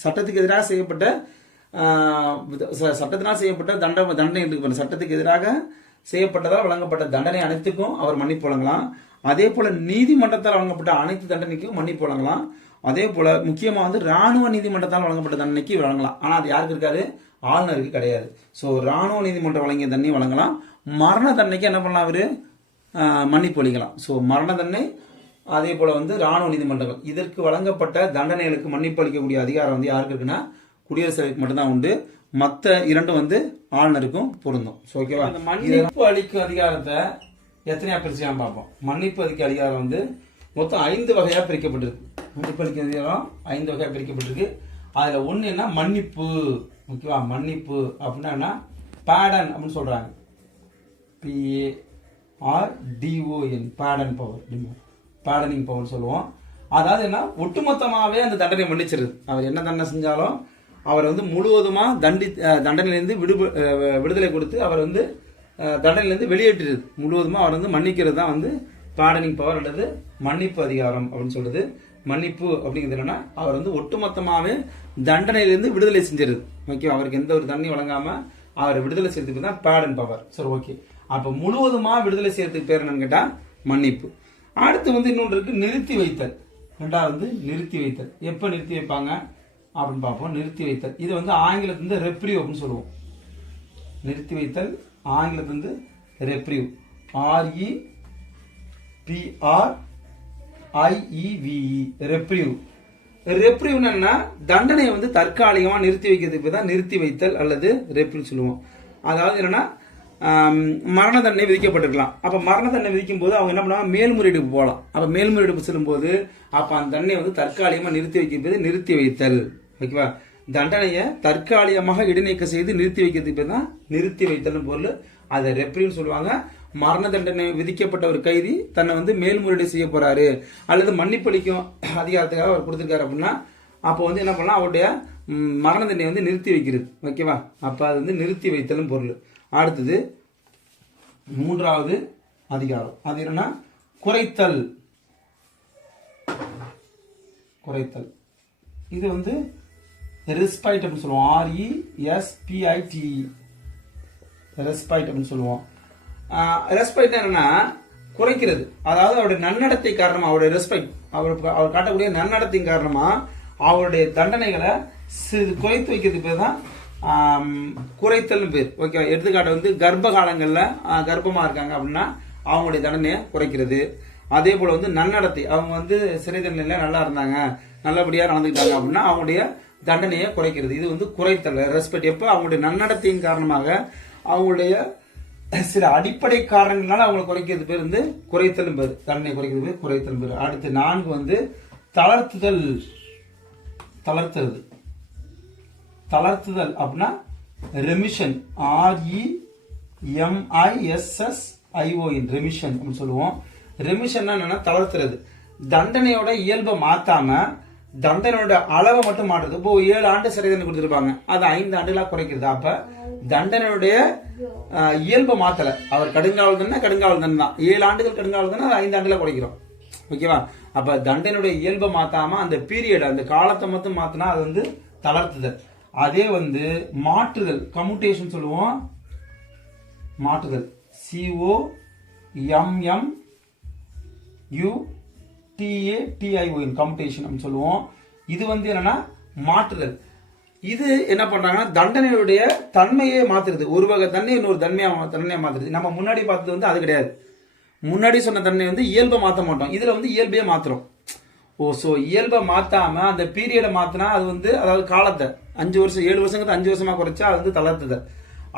சட்டத்துக்கு எதிராக செய்யப்பட்ட தண்டனை இருக்கு. சட்டத்துக்கு எதிராக செய்யப்பட்டதால் வழங்கப்பட்ட தண்டனை அனைத்துக்கும் அவர் மன்னிப்பு வழங்கலாம். அதே போல நீதிமன்றத்தால் வழங்கப்பட்ட அனைத்து தண்டனைக்கும் மன்னிப்பு வழங்கலாம். அதே போல முக்கியமா வந்து ராணுவ நீதிமன்றத்தால் வழங்கப்பட்ட தண்டனைக்கு வழங்கலாம். ஆனா அது யாருக்கு இருக்காது? ஆளுநருக்கு கிடையாது. ஸோ ராணுவ நீதிமன்றம் வழங்கிய தண்டனை வழங்கலாம். மரண தண்டனைக்கு என்ன பண்ணலாம்? அவரு மன்னிப்பு அளிக்கலாம். ஸோ மரண தண்டனை அதே போல வந்து ராணுவ நீதிமன்றங்கள் இதற்கு வழங்கப்பட்ட தண்டனைகளுக்கு மன்னிப்பு அளிக்கக்கூடிய அதிகாரம் வந்து யாருக்கு இருக்குன்னா குடியரசுத் தலைவருக்கு மட்டும்தான் உண்டு. மற்ற இரண்டும் வந்து ஆளுநருக்கும் பொருந்தும். ஓகேவா? மன்னிப்பு அளிக்கும் அதிகாரத்தை எத்தனையா பிரிச்சுலாம் பார்ப்போம். மன்னிப்பு அளிக்க அதிகாரம் வந்து மொத்தம் 5 வகையா பிரிக்கப்பட்டிருக்கு. மன்னிப்பு அளிக்க அதிகாரம் 5 வகையா பிரிக்கப்பட்டிருக்கு. அதுல ஒண்ணு என்ன? மன்னிப்பு. ஓகேவா? மன்னிப்பு அப்படின்னா பேடன் அப்படின்னு சொல்றாங்க. PARDON பேடன் பவர், பேடனிங் பவர் சொல்லுவோம். அதாவது என்ன, ஒட்டுமொத்தமாவே அந்த தண்டனை மன்னிச்சிருது. அவர் என்ன தண்டனை செஞ்சாலும் அவர் வந்து முழுவதுமா தண்டனையிலிருந்து விடுதலை கொடுத்து அவர் வந்து தண்டனையிலிருந்து வெளியேற்றுறது, முழுவதுமா அவர் வந்து மன்னிக்கிறது தான் வந்து பேடனிங் பவர் அல்லது மன்னிப்பு அதிகாரம் அப்படின்னு சொல்றது. மன்னிப்பு அப்படிங்கிறது என்னன்னா அவர் வந்து ஒட்டுமொத்தமாவே தண்டனையிலிருந்து விடுதலை செஞ்சிருது. ஓகே, அவருக்கு எந்த ஒரு தண்டனை வழங்காம அவர் விடுதலை செய்யறதுக்கு தான் பேடன் பவர். சரி, ஓகே. அப்ப முழுவதுமா விடுதலை செய்யறதுக்கு பேர் என்னன்னு கேட்டா மன்னிப்பு. அடுத்து வந்து இன்னொன்று இருக்கு, நிறுத்தி வைத்தல். ரெண்டாவது நிறுத்தி வைத்தல். எப்ப நிறுத்தி வைப்பாங்க அப்படின்னு பார்ப்போம். நிறுத்தி வைத்தல் இது வந்து ஆங்கிலத்திலிருந்து ரெப்ரிவ் அப்படின்னு சொல்லுவோம். நிறுத்தி வைத்தல் ஆங்கிலத்திலிருந்து ரெப்ரிவ், REPRIEVE, ரெப்ரிவ். ரெப்ரிவ் என்னன்னா தண்டனையை வந்து தற்காலிகமா நிறுத்தி வைக்கிறதுக்கு தான் நிறுத்தி வைத்தல் அல்லது ரெப்ரிவ் சொல்லுவோம். அதாவது என்னன்னா மரண தண்டனை விதிக்கப்பட்டிருக்கலாம். அப்ப மரண தண்டனை விதிக்கும் போது அவங்க என்ன பண்ணுவாங்க, மேல்முறையீடுக்கு போகலாம். அப்ப மேல்முறையீடு செல்லும் போது அப்ப அந்த தண்டனை வந்து தற்காலிகமா நிறுத்தி வைக்கிறது நிறுத்தி வைத்தல். ஓகேவா? தண்டனையை தற்காலிகமாக இடைநீக்கம் செய்து நிறுத்தி வைக்கிறதுக்கு தான் நிறுத்தி வைத்தல் பொருள். அதை ரெப்ரிவ் சொல்லுவாங்க. மரண தண்டனை விதிக்கப்பட்ட ஒரு கைதி தன்னை வந்து மேல்முறையீடு செய்ய போறாரு அல்லது மன்னிப்பளிக்கும் அதிகாரத்துக்காக அவர் கொடுத்திருக்காரு அப்படின்னா அப்போ வந்து என்ன பண்ணலாம், அவருடைய மரண தண்டனை வந்து நிறுத்தி வைக்கிறது. ஓகேவா? அப்ப அது வந்து நிறுத்தி வைத்தலும் பொருள். அடுத்தது மூன்றாவது அதிகாரம், அது என்னன்னா குறைத்தல். குறைத்தல் இது வந்து ரெஸ்பைட் அப்படின்னு சொல்லுவோம். RESPITE, ரெஸ்பைட் அப்படின்னு சொல்லுவோம். ரெஸ்பைட் என்னன்னா குறைக்கிறது. அதாவது அவருடைய நன்னடத்தை காரணமா, அவருடைய ரெஸ்பெக்ட், அவர் காட்டக்கூடிய நன்னடத்தின் காரணமா அவருடைய தண்டனைகளை சிறிது குறைத்து வைக்கிறதுக்கு பேர் தான் குறைத்தல் பேர். ஓகே, எடுத்துக்காட்டு வந்து கர்ப்ப காலங்கள்ல கர்ப்பமா இருக்காங்க அப்படின்னா அவங்களுடைய தண்டனையை குறைக்கிறது. அதே போல வந்து நன்னடத்தை, அவங்க வந்து சிறை தண்டனையில நல்லா இருந்தாங்க, நல்லபடியா நடந்துக்கிட்டாங்க அப்படின்னா அவங்களுடைய தண்டனையை குறைக்கிறது. இது வந்து குறைத்தல், ரெஸ்பெக்ட். எப்ப அவங்களுடைய நன்னடத்தையின் காரணமாக அவங்களுடைய சில அடிப்படை காரணங்களால அவங்களை குறைக்கிறது பேர் வந்து குறைத்தலும் பேர், தண்டனை குறைக்கிறது பேர் குறைத்தலும் பேர். அடுத்து 4 வந்து தளர்த்துதல். தளர்த்துறது, தளர்த்துதல் அப்படின்னா ரெமிஷன், REMISSION, ரெமிஷன் அப்படின்னு சொல்லுவோம். ரெமிஷன் என்னன்னா தளர்த்துறது. தண்டனையோட இயல்பை மாத்தாம தண்டனையோட அளவை மட்டும் மாற்றுறது. இப்போ 7 ஆண்டு சிறை தண்டனை கொடுத்துருப்பாங்க, அது 5 ஆண்டுகளா குறைக்கிறது. அப்ப தண்டனையுடைய இயல்பை மாத்தல. அவர் கடுங்காவல் தண்டனை தான் 7 ஆண்டுகள் கடுங்காவல் தண்டனை, அது 5 ஆண்டுகளா குறைக்கிறோம். ஓகேவா? அப்ப தண்டனையுடைய இயல்பை மாத்தாம அந்த பீரியட், அந்த காலத்தை மட்டும் மாத்தினா அது வந்து தளர்த்துதல். அதே வந்து மாற்றுதல், கம்யூட்டேஷன் சொல்லுவோம். மாற்றுதல் COMMUTATION கம்யூட்டேஷன் அப்படின்னு சொல்லுவோம். இது வந்து என்னன்னா மாற்றுதல். இது என்ன பண்றாங்கன்னா தண்டனையுடைய தன்மையே மாத்துறது. ஒரு வகை தன்மை இன்னொரு தன்மையா மாத்துறது. நம்ம முன்னாடி பார்த்தது வந்து அது கிடையாது. முன்னாடி சொன்ன தன்மை வந்து இயல்பை மாற்ற மாட்டோம், இதுல வந்து இயல்பையே மாத்துறோம். ஸோ இயல்பை மாத்தாம அந்த பீரியடை மாத்தினா அது வந்து, அதாவது காலத்தை 5 வருஷம் 7 வருஷங்கிறது 5 வருஷமா குறைச்சா அது வந்து தளர்த்துதல்.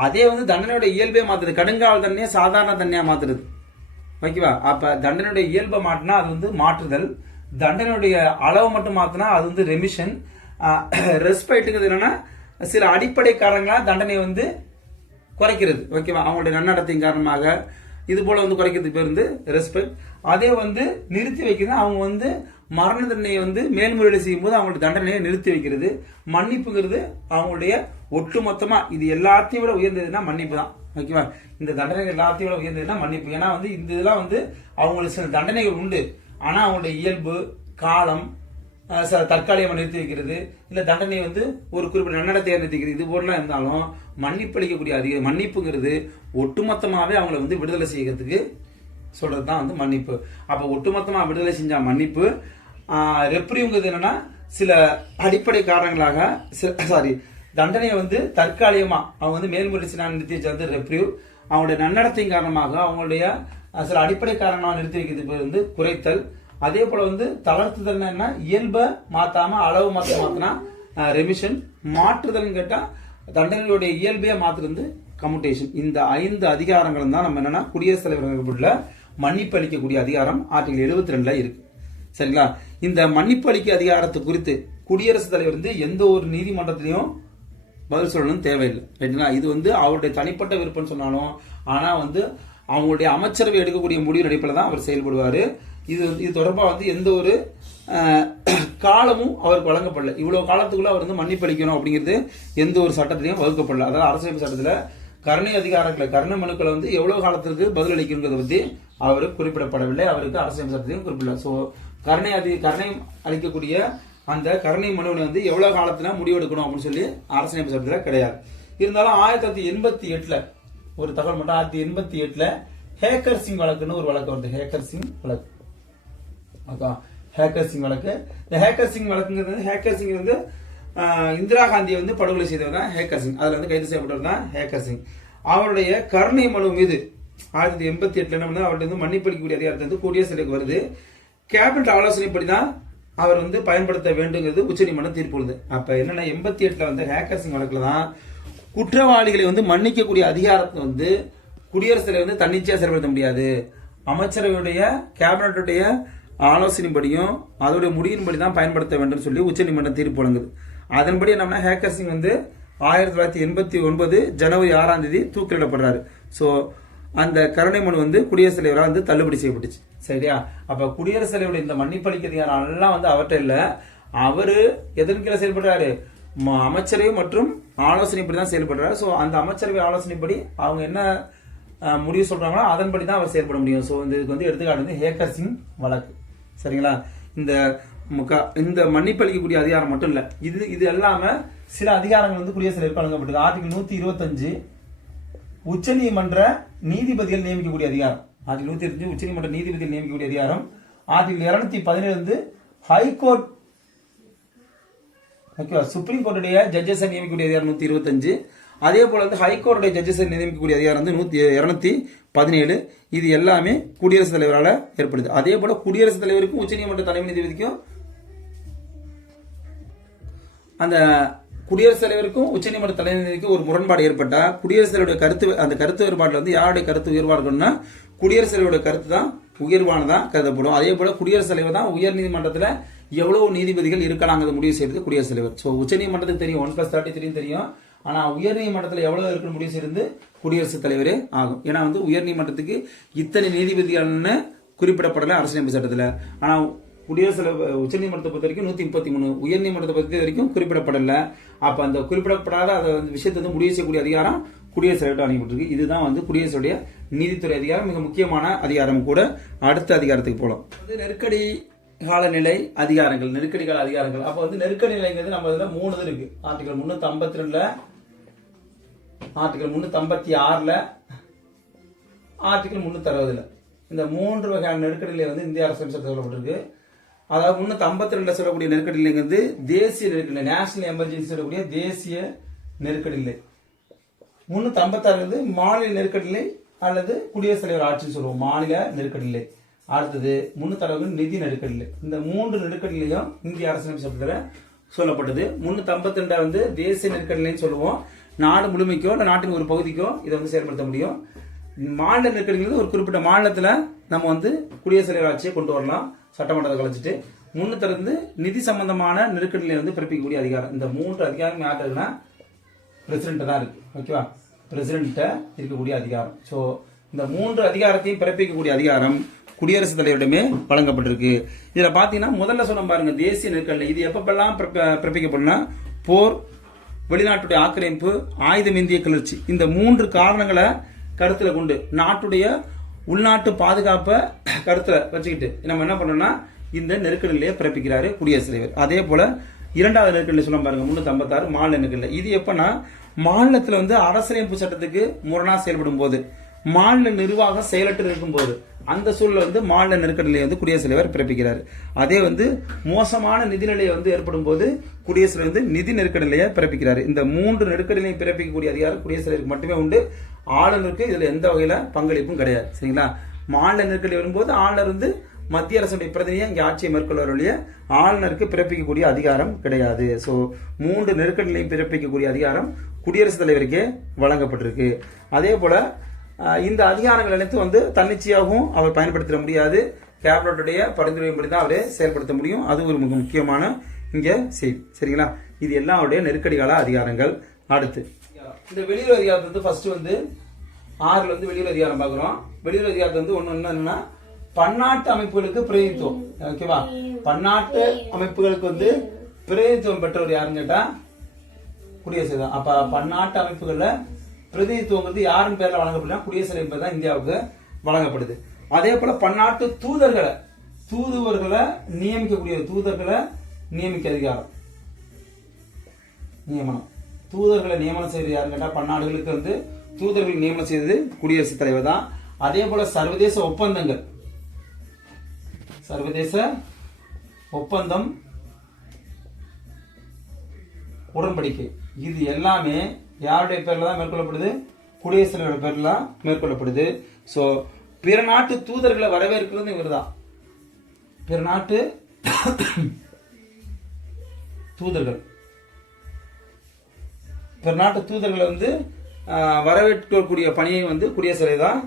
அதே வந்து தண்டனையோட இயல்பே மாத்துறது, கடுங்காவல் தண்டனையை சாதாரண தண்டனையா மாத்துறது. ஓகேவா? அப்ப தண்டனையுடைய இயல்பை மாற்றினா அது வந்து மாற்றுதல், தண்டனையுடைய அளவை மட்டும் மாத்தினா அது வந்து ரெமிஷன். ரெஸ்பெக்ட்டுங்கிறது என்னன்னா சில அடிப்படை காரணங்களா தண்டனை வந்து குறைக்கிறது. ஓகேவா? அவங்களுடைய நன்னடத்தின் காரணமாக இது போல வந்து குறைக்கிறதுக்கு பேர் வந்து ரெஸ்பெக்ட். அதே வந்து நிறுத்தி வைக்கிறது, அவங்க வந்து மரண தண்டனையை வந்து மேல்முறையீடு செய்யும் போது அவங்களுடைய தண்டனையை நிறுத்தி வைக்கிறது. மன்னிப்புங்கிறது அவங்களுடைய ஒட்டுமொத்தமா இது எல்லாத்தையும் விட உயர்ந்ததுன்னா மன்னிப்பு தான். ஓகேவா? இந்த தண்டனை எல்லாத்தையும் விட உயர்ந்ததுன்னா மன்னிப்பு. ஏன்னா வந்து இந்த இதெல்லாம் வந்து அவங்களுக்கு சில தண்டனைகள் உண்டு, ஆனா அவங்களுடைய இயல்பு, காலம், சில தற்காலிகமாக நிறுத்தி வைக்கிறது, இல்ல தண்டனை வந்து ஒரு குறிப்பிட்ட நன்னடத்தையை நிறுத்தி வைக்கிறது, இது போலாம் இருந்தாலும் மன்னிப்பு அளிக்கக்கூடிய அதிகம். மன்னிப்புங்கிறது ஒட்டுமொத்தமாவே அவங்களை வந்து விடுதலை செய்யறதுக்கு சொல்றது தான் வந்து மன்னிப்பு. அப்ப ஒட்டுமொத்தமா விடுதலை செஞ்சா மன்னிப்பு. ரெப்ரிவ்ங்கிறது என்னன்னா சில அடிப்படை காரணங்களாக தண்டனையை வந்து தற்காலிகமா அவங்க வந்து மேல்முறையீடு நிறுத்தி வச்சது வந்து ரெப்ரிவ். அவங்களுடைய நன்னடத்தையின் காரணமாக அவங்களுடைய சில அடிப்படை காரணமாக நிறுத்தி வைக்கிறது வந்து குறைத்தல். அதே போல வந்து தளர்த்துதல் என்ன, இயல்பை மாத்தாம அளவு மாத்தினா ரெமிஷன். மாற்றுதல் கேட்டா தண்டனைகளுடைய இயல்பையே மாத்துறது கம்யூட்டேஷன். இந்த 5 அதிகாரங்களும் தான் நம்ம என்னன்னா குடியரசுத் தலைவர் மன்னிப்பு அளிக்கக்கூடிய அதிகாரம் ஆர்டிகல் 72ல இருக்கு. சரிங்களா? இந்த மன்னிப்பு அளிக்க அதிகாரத்தை குறித்து குடியரசுத் தலைவர் வந்து எந்த ஒரு நீதிமன்றத்திலையும் பதில் சொல்லணும் தேவையில்லை. ரைட்டுங்களா? இது வந்து அவருடைய தனிப்பட்ட விருப்பம் சொன்னாலும், ஆனா வந்து அவங்களுடைய அமைச்சரவை எடுக்கக்கூடிய முடிவு அடிப்படையில் தான் அவர் செயல்படுவாரு. இது தொடர்பாக வந்து எந்த ஒரு காலமும் அவருக்கு வழங்கப்படல. இவ்வளவு காலத்துக்குள்ள அவர் வந்து மன்னிப்பு அளிக்கணும் அப்படிங்கிறது எந்த ஒரு சட்டத்திலையும் வகுக்கப்படல. அதாவது அரசியல் சட்டத்துல கருணை அதிகாரங்களை, கருணை மனுக்களை வந்து எவ்வளவு காலத்திற்கு பதில் அளிக்கணுங்கிறத பத்தி அவருக்கு குறிப்பிடப்படவில்லை. அவருக்கு அரசியல் சட்டத்திலையும் குறிப்பிடல. சோ கருணை அளிக்கக்கூடிய அந்த கருணை மனுவை வந்து எவ்வளவு காலத்துல முடிவெடுக்கணும் அப்படின்னு சொல்லி அரசியல் சட்டத்துல கிடையாது. இருந்தாலும் 1988 ஒரு தகவல் மட்டும், 1988 ஹேக்கர் சிங் வழக்குன்னு ஒரு வழக்கு வருது. ஹேக்கர் சிங் வழக்கு. ஹேக்கர் சிங் வழக்கு. இந்த ஹேக்கர் சிங் வழக்குங்கிறது, ஹேக்கர் சிங் வந்து இந்திரா காந்தியை வந்து படுகொலை செய்தவர் தான் ஹேக்கர் சிங். அதுல வந்து கைது செய்யப்பட்டவர் தான் ஹேக்கர் சிங். அவருடைய கருணை மனு மீது 1988 என்ன பண்ணது, அவர்கிட்ட வந்து மன்னிப்பு அளிக்கக்கூடிய அதிகாரத்தை வந்து குடியரசுத் தலைவருக்கு வருது. கேபினட் ஆலோசனைப்படி தான் அவர் வந்து பயன்படுத்த வேண்டுங்கிறது உச்சநீதிமன்றம் தீர்ப்பு வருது. அப்ப என்னன்னா 88 வந்து ஹேக்கர் சிங் வழக்குல தான் குற்றவாளிகளை வந்து மன்னிக்கக்கூடிய அதிகாரத்தை வந்து குடியரசுத் தலைவர் வந்து தன்னிச்சையா செயல்படுத்த முடியாது. அமைச்சரவையுடைய கேபினட்டுடைய ஆலோசனைப்படியும் அதோடைய முடிவின்படி தான் பயன்படுத்த வேண்டும் சொல்லி உச்சநீதிமன்றம் தீர்ப்பு வழங்குது. அதன்படி என்னன்னா ஹேக்கர் சிங் வந்து 1989 ஜனவரி 6ஆம் தேதி தூக்கிலிடப்படுறாரு. சோ அந்த கருணை மனு வந்து குடியரசுத் தலைவரால் வந்து தள்ளுபடி செய்யப்பட்டுச்சு. சரியா? அப்ப குடியரசுத் தலைவருடைய இந்த மன்னிப்பு அளிக்கிறதுக்கான எல்லாம் வந்து அவர்கிட்ட இல்ல. அவரு எதன் கீழே செயல்படுறாரு, அமைச்சரவை மற்றும் ஆலோசனைப்படி தான் செயல்படுறாரு. சோ அந்த அமைச்சரவை ஆலோசனைப்படி அவங்க என்ன முடிவு சொல்றாங்களோ அதன்படி தான் அவர் செயல்பட முடியும். சோ இதுக்கு வந்து எடுத்துக்காட்டு வந்து ஹேக்கர் சிங் வழக்கு. சரிங்களா? இந்த மன்னிப்பு அளிக்கக்கூடிய அதிகாரம் மட்டும் இல்ல, இது எல்லாம சில அதிகாரங்கள் வந்து குடியரசுத் தலைவருக்கு வழங்கப்பட்டது. ஆர்டிகல் 125 உச்சநீதிமன்ற நீதிபதிகள் நியமிக்கக்கூடிய அதிகாரம். ஆர்டிகல் 125 உச்சநீதிமன்ற நீதிபதிகள் நியமிக்கக்கூடிய அதிகாரம். ஆர்டிகல் 217 வந்து ஹைகோர்ட், சுப்ரீம் கோர்ட்டுடைய ஜட்ஜஸ் நியமிக்கக்கூடிய அதிகாரம் 125. அதே போல வந்து ஹைகோர்ட்டுடைய ஜட்ஜஸ் நியமிக்கக்கூடிய அதிகாரம் வந்து 217. இது எல்லாமே குடியரசுத் தலைவரால் ஏற்படுது. அதே போல குடியரசுத் தலைவருக்கும் உச்சநீதிமன்ற தலைமை நீதிபதிக்கும் அந்த குடியரசுத் தலைவருக்கும் உச்சநீதிமன்ற தலைமை நீதிபதிக்கும் ஒரு முரண்பாடு ஏற்பட்டா குடியரசுத் தலைவருடைய கருத்து வேறுபாடுல வந்து யாருடைய கருத்து உயர்வா இருக்கும்னா குடியரசுத் தலைவருடைய கருத்து தான் உயர்வானதா கருதப்படும். அதே போல குடியரசுத் தலைவர் தான் உயர் நீதிமன்றத்தில் எவ்வளவு நீதிபதிகள் இருக்கலாங்கிறத முடிவு செய்யறது குடியரசுத் தலைவர். ஸோ உச்சநீதிமன்றத்துக்கு தெரியும் 1+33 தெரியும், ஆனா உயர் நீதிமன்றத்தில் எவ்வளவு இருக்குன்னு முடிவு செய்யறது குடியரசுத் தலைவரே ஆகும். ஏன்னா வந்து உயர் நீதிமன்றத்துக்கு இத்தனை நீதிபதிகள்னு குறிப்பிடப்படல அரசியலமைப்பு சட்டத்தில். ஆனா குடியரசு உச்சநீதிமன்றத்தை பொறுத்த வரைக்கும் 133, உயர்நீதிமன்றத்தை பொறுத்த வரைக்கும் குறிப்பிடப்படல. அப்ப அந்த குறிப்பிடப்படாத விஷயத்தை வந்து முடிவு செய்யக்கூடிய அதிகாரம் குடியரசுத் தலைவர்கிட்ட அனுப்பிட்டுருக்கு. இதுதான் வந்து குடியரசுடைய நீதித்துறை அதிகாரம், மிக முக்கியமான அதிகாரம் கூட. அடுத்த அதிகாரத்துக்கு போலாம். வந்து நெருக்கடி காலநிலை அதிகாரங்கள், நெருக்கடி கால அதிகாரங்கள். அப்ப வந்து நெருக்கடி நிலைங்கிறது நம்ம இதுல 3 இது இருக்கு. Article 352, article 356, article 360. இந்த 3 வகையான நெருக்கடிகளை வந்து இந்திய அரசியல் சொல்லப்பட்டிருக்கு. அதாவது 352 சொல்லக்கூடிய நெருக்கடி நிலைங்கிறது தேசிய நெருக்கடி, நேஷனல் எமர்ஜென்சி சொல்லக்கூடிய தேசிய நெருக்கடி நிலை. 356 மாநில நெருக்கடி நிலை அல்லது குடியரசுத் தலைவர் ஆட்சின்னு சொல்லுவோம், மாநில நெருக்கடி நிலை. அடுத்தது 360 நிதி நெருக்கடி நிலை. இந்த 3 நெருக்கடி நிலையும் இந்திய அரசியல் சட்டத்தில் சொல்லப்பட்டது. 352 வந்து தேசிய நெருக்கடி நிலைன்னு சொல்லுவோம். நாடு முழுமைக்கோ இல்லை நாட்டின் ஒரு பகுதிக்கோ இதை வந்து செயல்படுத்த முடியும். மாநில நெருக்கடிங்கிறது ஒரு குறிப்பிட்ட மாநிலத்தில் நம்ம வந்து குடியரசுத் தலைவர் ஆட்சியை கொண்டு வரலாம், சட்டமன்றத்தை கலைச்சிட்டு. 360 நிதி சம்பந்தமான நெருக்கடிகளை வந்து பிறப்பிக்கக்கூடிய அதிகாரம். இந்த 3 அதிகாரம் யார்கிட்ட இருக்குன்னா பிரசிடென்ட் தான் இருக்கு. ஓகேவா, பிரசிடென்ட் இருக்கக்கூடிய அதிகாரம். ஸோ இந்த 3 அதிகாரத்தையும் பிறப்பிக்கக்கூடிய அதிகாரம் குடியரசுத் தலைவரிடமே வழங்கப்பட்டிருக்கு. இதுல பாத்தீங்கன்னா முதல்ல சொன்ன பாருங்க, தேசிய நெருக்கடி. இது எப்பப்பெல்லாம் பிறப்பிக்கப்படும்னா போர், வெளிநாட்டுடைய ஆக்கிரமிப்பு, ஆயுதம் இந்திய கிளர்ச்சி. இந்த 3 காரணங்களை கருத்துல கொண்டு நாட்டுடைய உள்நாட்டு பாதுகாப்பை கருத்துல வச்சுக்கிட்டு நம்ம என்ன பண்ணோம்னா இந்த நெருக்கடி நிலையை பிறப்பிக்கிறாரு குடியரசுத் தலைவர். அதே போல 2வது நெருக்கடி சொல்ல பாருங்க 356 மாநில நெருக்கடி. இது எப்பன்னா மாநிலத்தில் வந்து அரசியலமைப்பு சட்டத்துக்கு முரணா செயல்படும் போது, மாநில நிர்வாகம் செயலற்று இருக்கும் போது, அந்த சூழல் வந்து மாநில நெருக்கடி நிலையை வந்து குடியரசுத் தலைவர் பிறப்பிக்கிறார். அதே வந்து மோசமான நிதிநிலையை வந்து ஏற்படும் போது குடியரசுத் தலைவர் வந்து நிதி நெருக்கடி நிலையை பிறப்பிக்கிறார். இந்த 3 நெருக்கடி நிலையை பிறப்பிக்கக்கூடிய அதிகாரம் குடியரசுத் தலைவருக்கு மட்டுமே உண்டு. ஆளுநருக்கு இதுல எந்த வகையில பங்களிப்பும் கிடையாது. சரிங்களா, மாநில நெருக்கடி வரும்போது ஆளுநர் வந்து மத்திய அரசுடைய பிரதிநிதியை இங்கே ஆட்சியை மேற்கொள்வருடைய ஆளுநருக்கு பிறப்பிக்கக்கூடிய அதிகாரம் கிடையாது. ஸோ 3 நெருக்கடி நிலையை பிறப்பிக்கக்கூடிய அதிகாரம் குடியரசுத் தலைவருக்கே வழங்கப்பட்டிருக்கு. அதே போல இந்த அதிகாரங்கள் அனைத்து வந்து தன்னிச்சையாகவும் அவர் பயன்படுத்த முடியாது. கேபினட்டுடைய பரிந்துரையின்படி தான் அவரே செயல்படுத்த முடியும். அது ஒரு மிக முக்கியமான இங்க செய்தி. சரிங்களா, இது எல்லாம் அவருடைய நெருக்கடி கால அதிகாரங்கள். அடுத்து இந்த வெளியுறவு அதிகாரத்தை வந்து ஃபர்ஸ்ட் வந்து 6ல வந்து வெளியுறவு அதிகாரம் பார்க்கிறோம். வெளியுறவு அதிகாரத்தை வந்து ஒண்ணு என்னன்னா பன்னாட்டு அமைப்புகளுக்கு பிரதிநிதித்துவம். ஓகேவா, பன்னாட்டு அமைப்புகளுக்கு வந்து பிரதிநிதித்துவம் பெற்றவர் யாருன்னு கேட்டா குடியரசு தான். அப்ப பன்னாட்டு அமைப்புகள்ல பிரதிநிதித்துவம் யாருன்னு பேர்ல வழங்கப்படுதுன்னா குடியரசுத் தலைவர் தான் இந்தியாவுக்கு வழங்கப்படுது. அதே போல பன்னாட்டு தூதுவர்களை நியமிக்கக்கூடிய தூதர்களை நியமிக்க அதிகாரம், நியமனம். தூதர்களை நியமனம் செய்வது யாருன்னு கேட்டா பன்னாடுகளுக்கு வந்து தூதர்கள் நியமனம் செய்தது குடியரசுத் தலைவர் தான். அதே போல சர்வதேச ஒப்பந்தங்கள், சர்வதேச ஒப்பந்தம், உடன்படிக்கை, இது எல்லாமே யாருடைய பேர்ல தான் மேற்கொள்ளப்படுது? குடியரசுத் தலைவரோட பேர்ல தான் மேற்கொள்ளப்படுது. சோ பிற நாட்டு தூதர்களை வரவேற்கிறது இவர் தான். பிற நாட்டு தூதர்கள், பிற நாட்டு தூதர்களை வந்து வரவேற்கக்கூடிய பணியை வந்து குடியரசுத் தலைவர் தான்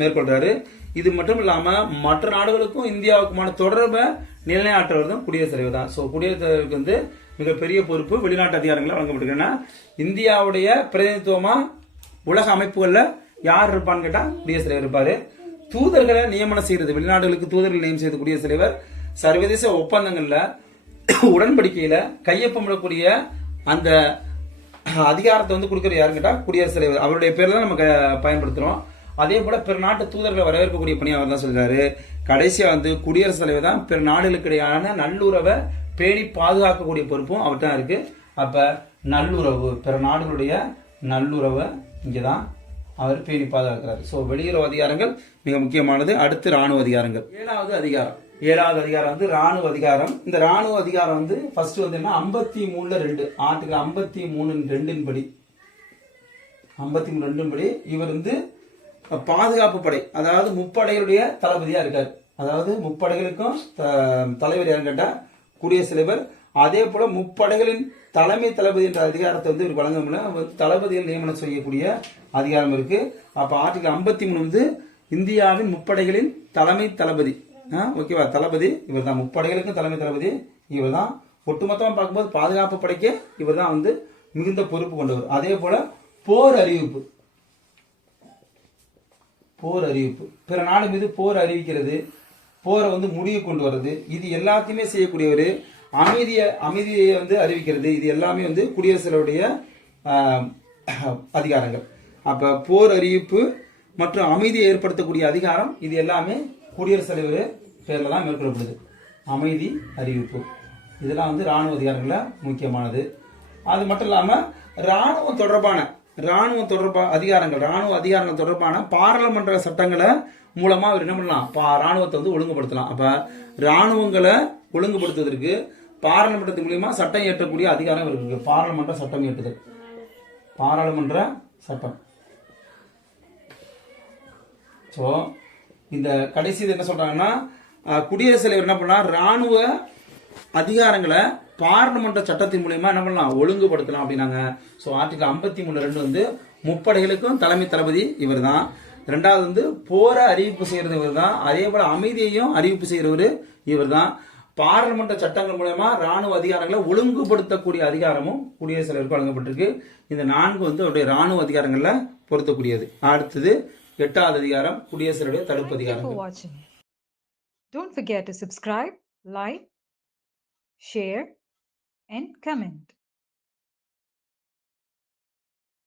மேற்கொள்றாரு. இது மட்டும் இல்லாம மற்ற நாடுகளுக்கும் இந்தியாவுக்குமான தொடர்பை நிலைநாட்டுவது குடியரசுத் தலைவர் தான். ஸோ குடியரசுத் தலைவருக்கு வந்து மிகப்பெரிய பொறுப்பு, வெளிநாட்டு அதிகாரங்கள் வழங்கப்பட்டிருக்குன்னா இந்தியாவுடைய பிரதிநிதித்துவமா உலக அமைப்புகள்ல யார் இருப்பான்னு கேட்டா குடியரசுத் தலைவர் இருப்பாரு. தூதர்களை நியமனம் செய்யறது, வெளிநாடுகளுக்கு தூதர்கள் நியமனம் செய்த குடியரசுத் தலைவர். சர்வதேச ஒப்பந்தங்கள்ல உடன்படிக்கையில கையொப்பமிடக்கூடிய அந்த அதிகாரத்தை வந்து கொடுக்கறது யாருன்னு கேட்டா குடியரசுத் தலைவர். அவருடைய பேர்ல தான் நம்ம பயன்படுத்துறோம். அதே போல பிற நாட்டு தூதர்களை வரவேற்கக்கூடிய பணி அவர் தான் சொல்றாரு. கடைசியா வந்து குடியரசுத் தலைவர் தான் பிற நாடுகளுக்கு இடையான நல்லுறவை பேணி பாதுகாக்கக்கூடிய பொறுப்பும் அவர்கிட்ட தான் இருக்கு. அப்ப நல்லுறவு, பிற நாடுகளுடைய நல்லுறவை இங்கதான் அவர் பேணி பாதுகாக்கிறார். சோ வெளியுறவு அதிகாரங்கள் மிக முக்கியமானது. அடுத்து ராணுவ அதிகாரங்கள். 7வது அதிகாரம் வந்து ராணுவ அதிகாரம். இந்த ராணுவ அதிகாரம் வந்து ஃபர்ஸ்ட் வந்து என்ன 53(2) ஆர்டிகல் 53(2) படி 53(2) படி இவர் வந்து பாதுகாப்பு படை, அதாவது முப்படைகளுடைய தளபதியா இருக்காரு. அதாவது முப்படைகளுக்கும் தலைவர் யாருன்னு கேட்டா குடியரசுத் தலைவர். அதே போல முப்படைகளின் தலைமை தளபதி என்ற அதிகாரத்தை வந்து இவர் வழங்க முடியல, தளபதிகள் நியமனம் செய்யக்கூடிய அதிகாரம் இருக்கு. அப்ப ஆர்டிகல் 53 வந்து இந்தியாவின் முப்படைகளின் தலைமை தளபதி. ஓகேவா, தளபதி இவர் தான். முப்படைகளுக்கும் தலைமை தளபதி இவர் தான். ஒட்டுமொத்தமா பார்க்கும்போது பாதுகாப்பு படைக்க இவர் தான் வந்து மிகுந்த பொறுப்பு கொண்டவர். அதே போல போர் அறிவிப்பு, பிற நாடு மீது போர் அறிவிக்கிறது, போரை வந்து முடிவு கொண்டு வர்றது, இது எல்லாத்தையுமே செய்யக்கூடியவர். அமைதியை வந்து அறிவிக்கிறது, இது எல்லாமே வந்து குடியரசுத் தலைவருடைய அதிகாரங்கள். அப்ப போர் அறிவிப்பு மற்றும் அமைதியை ஏற்படுத்தக்கூடிய அதிகாரம், இது எல்லாமே குடியரசுத் தலைவர் பேர்ல தான் மேற்கொள்ளப்படுது. அமைதி அறிவிப்பு இதெல்லாம் வந்து ராணுவ அதிகாரங்கள முக்கியமானது. அது மட்டும் இல்லாம ராணுவ அதிகாரங்கள் தொடர்பான பாராளுமன்ற சட்டங்களை மூலமா அவர் என்ன பண்ணலாம், ராணுவத்தை வந்து ஒழுங்குபடுத்தலாம். அப்ப ராணுவங்களை ஒழுங்குபடுத்துவதற்கு பாராளுமன்றத்தின் மூலியமா சட்டம் இயற்றக்கூடிய அதிகாரம் இருக்கு. பாராளுமன்ற சட்டம் இயற்றுதல், பாராளுமன்ற சட்டம். ஸோ இந்த கடைசி என்ன சொல்றாங்கன்னா, குடியரசுத் தலைவர் என்ன பண்ணலாம், ராணுவ அதிகாரங்களை பாராளுமன்ற சட்டத்தின் மூலியமா என்ன பண்ணலாம், ஒழுங்குபடுத்தலாம் அப்படின்னாங்க. ஸோ ஆர்டிகல் 53(2) வந்து முப்படைகளுக்கும் தலைமை தளபதி இவர் தான். ரெண்டாவது வந்து போரை அறிவிப்பு செய்யறது இவர் தான். அதே போல அமைதியையும் அறிவிப்பு செய்யறவர் இவர் தான். பாராளுமன்ற சட்டங்கள் மூலமா ராணுவ அதிகாரங்களை ஒழுங்குபடுத்தக்கூடிய அதிகாரமும் குடியரசுத் தலைவருக்கு வழங்கப்பட்டிருக்கு. இந்த 4 வந்து அவருடைய ராணுவ அதிகாரங்கள்ல பொருத்தக்கூடியது. அடுத்தது 8வது அதிகாரம், குடியரசுத் தலைவருடைய தடுப்பு அதிகாரம். Don't forget to subscribe, like, share and comment.